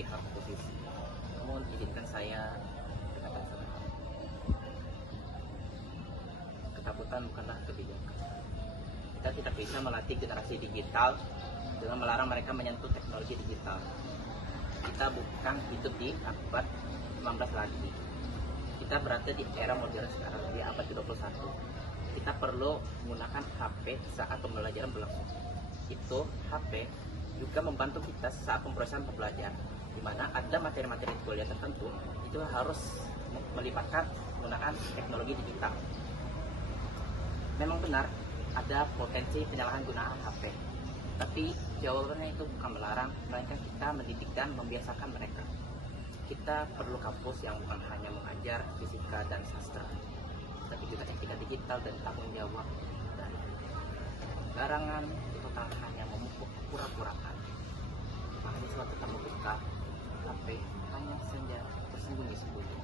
pihak oposisi. Namun izinkan saya katakan sama kamu. Ketakutan bukanlah kebijakan. Kita tidak bisa melatih generasi digital dengan melarang mereka menyentuh teknologi digital. Kita bukan hidup di abad 19 lagi. Kita berada di era modern sekarang, di abad ke-21. Kita perlu menggunakan HP saat pembelajaran berlangsung. Itu HP juga membantu kita saat pemrosesan pembelajaran, di mana ada materi-materi kuliah tertentu itu harus melibatkan menggunakan teknologi digital. Memang benar ada potensi penyalahgunaan HP, tapi jawabannya itu bukan melarang, melainkan kita mendidik dan membiasakan mereka. Kita perlu kampus yang bukan hanya mengajar fisika dan sastra, tapi juga etika digital dan tanggung jawab. Dan larangan itu tak hanya memupuk pura-puraan, mahasiswa tetap membuka HP hanya saja bersembunyi-sembunyi.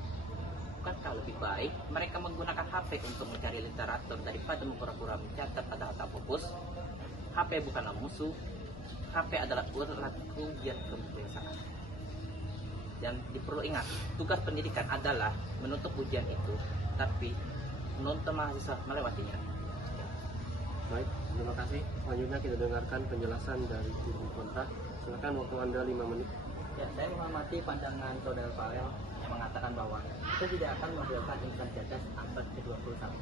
Bukankah lebih baik mereka menggunakan HP untuk mencari literatur daripada pura-pura mencatat kata-kata fokus? HP bukanlah musuh, HP adalah alat ujian kebiasaan. Dan perlu ingat, tugas pendidikan adalah menutup ujian itu, tapi menuntut mahasiswa melewatinya. Baik, terima kasih. Selanjutnya kita dengarkan penjelasan dari Guru Kontra. Silakan, waktu Anda 5 menit. Ya, saya menghormati pandangan saudara Farel yang mengatakan bahwa kita tidak akan menghasilkan insan cerdas abad ke-21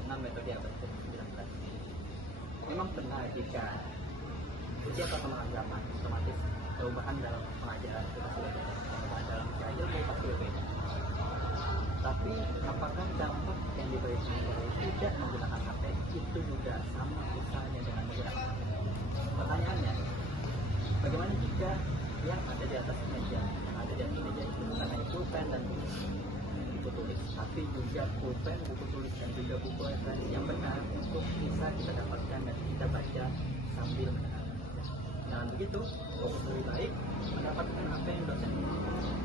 dengan metode abad ke-19. Memang benar jika usia perkembangan zaman otomatis perubahan dalam pengajaran itu pasti berbeda, perubahan dalam belajar itu pasti berbeda. Tapi apakah dampak yang diberikan dari tidak menggunakan HP itu juga sama misalnya dengan menggunakan HP? Pertanyaannya, bagaimana jika yang ada di atas meja, yang ada di atas meja itu bukan hanya pulpen dan buku tulis, tapi juga pulpen, buku tulis dan juga buku referensi yang benar untuk bisa kita dapatkan dan kita baca sambil mendengar. Dengan begitu, fokus lebih baik mendapatkan apa yang dosen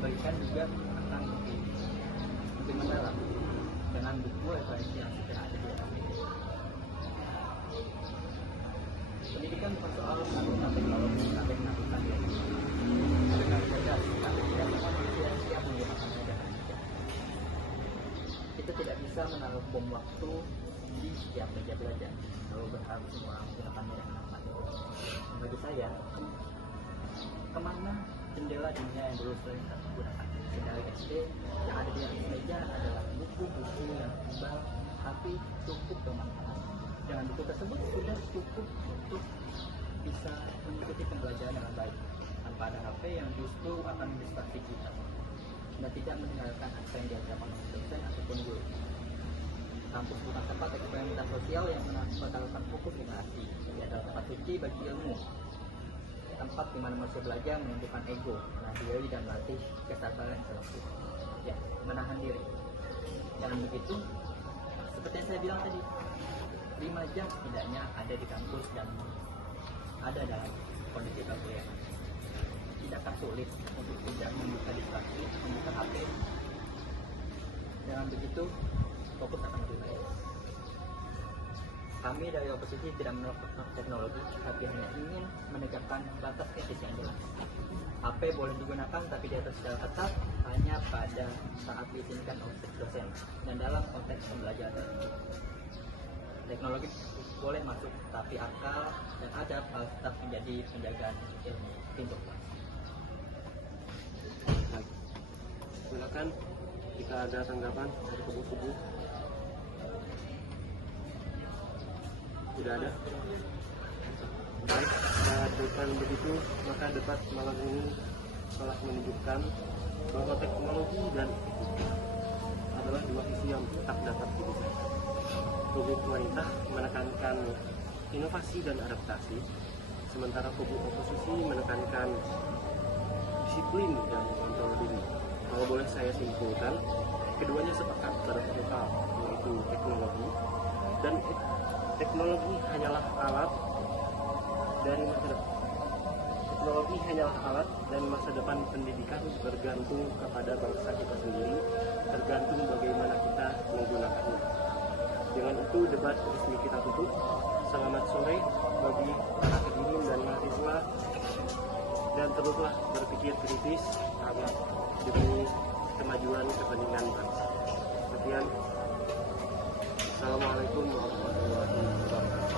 berikan juga akan lebih mendalam dengan buku referensi yang sudah ada di atas meja. Pendidikan bukan soal menggunakan teknologi, tapi menggunakan dengan cerdas, tapi tidak semua manusia siap menggunakannya dengan bijak. Kita tidak bisa menaruh bom waktu di setiap meja belajar, lalu berharap semua orang menggunakannya dengan aman. Bagi saya, kemana jendela dunia yang dulu sering kita gunakan? Jendela SD yang ada di atas meja adalah buku-buku yang tebal, tapi cukup bermanfaat. Dengan buku tersebut sudah cukup untuk bisa mengikuti pembelajaran dengan baik, tanpa ada HP yang justru akan mendistraksi kita dan tidak mendengarkan apa yang diajarkan oleh dosen ataupun guru. Kampus bukan tempat eksperimentasi sosial yang membatalkan fokus generasi. Ia adalah tempat suci bagi ilmu, tempat di mana manusia belajar menunjukkan ego, menahan diri dan melatih kesabaran intelektual. Ya, menahan diri. Jangan begitu, seperti yang saya bilang tadi, 5 jam setidaknya ada di kampus dan ada dalam kondisi belajar. Tidakkah sulit untuk tidak membuka distraksi, membuka HP? Dengan begitu, fokus akan lebih baik. Kami dari oposisi tidak menolak teknologi, tapi hanya ingin menegakkan batas etis yang jelas. HP boleh digunakan, tapi di atas secara ketat hanya pada saat diizinkan oleh dosen dan dalam konteks pembelajaran. Teknologi boleh masuk, tapi akal dan adab harus tetap menjadi penjagaan ilmu pintu kelas. Silakan, jika ada tanggapan dari kubu-kubu. Tidak ada. Baik, dengan begitu maka debat malam ini telah menunjukkan bahwa teknologi dan etika adalah dua isu yang tak dapat dipisahkan. Kubu pemerintah menekankan inovasi dan adaptasi, sementara kubu oposisi menekankan disiplin dan kontrol diri. Kalau boleh saya simpulkan, keduanya sepakat pada satu hal, yaitu teknologi, dan teknologi hanyalah alat dari masa depan. Teknologi hanyalah alat dan masa depan pendidikan bergantung kepada bangsa kita sendiri, tergantung bagaimana kita menggunakannya. Dengan itu debat resmi kita tutup. Selamat sore bagi para hadirin dan mahasiswa. dan teruslah berpikir kritis agar demi kemajuan kepentingan bangsa. Sekian. Assalamualaikum warahmatullahi wabarakatuh.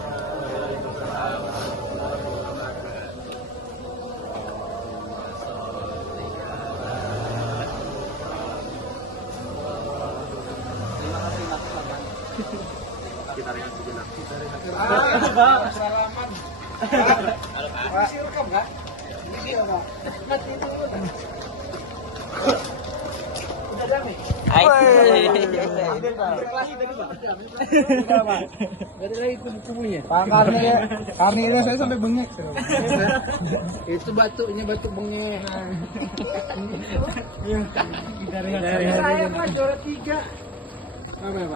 Kita rehat sejenak. Karena itu saya sampai bengek. Itu batuknya batuk bengek. Saya mah juara 3. Apa, Pak?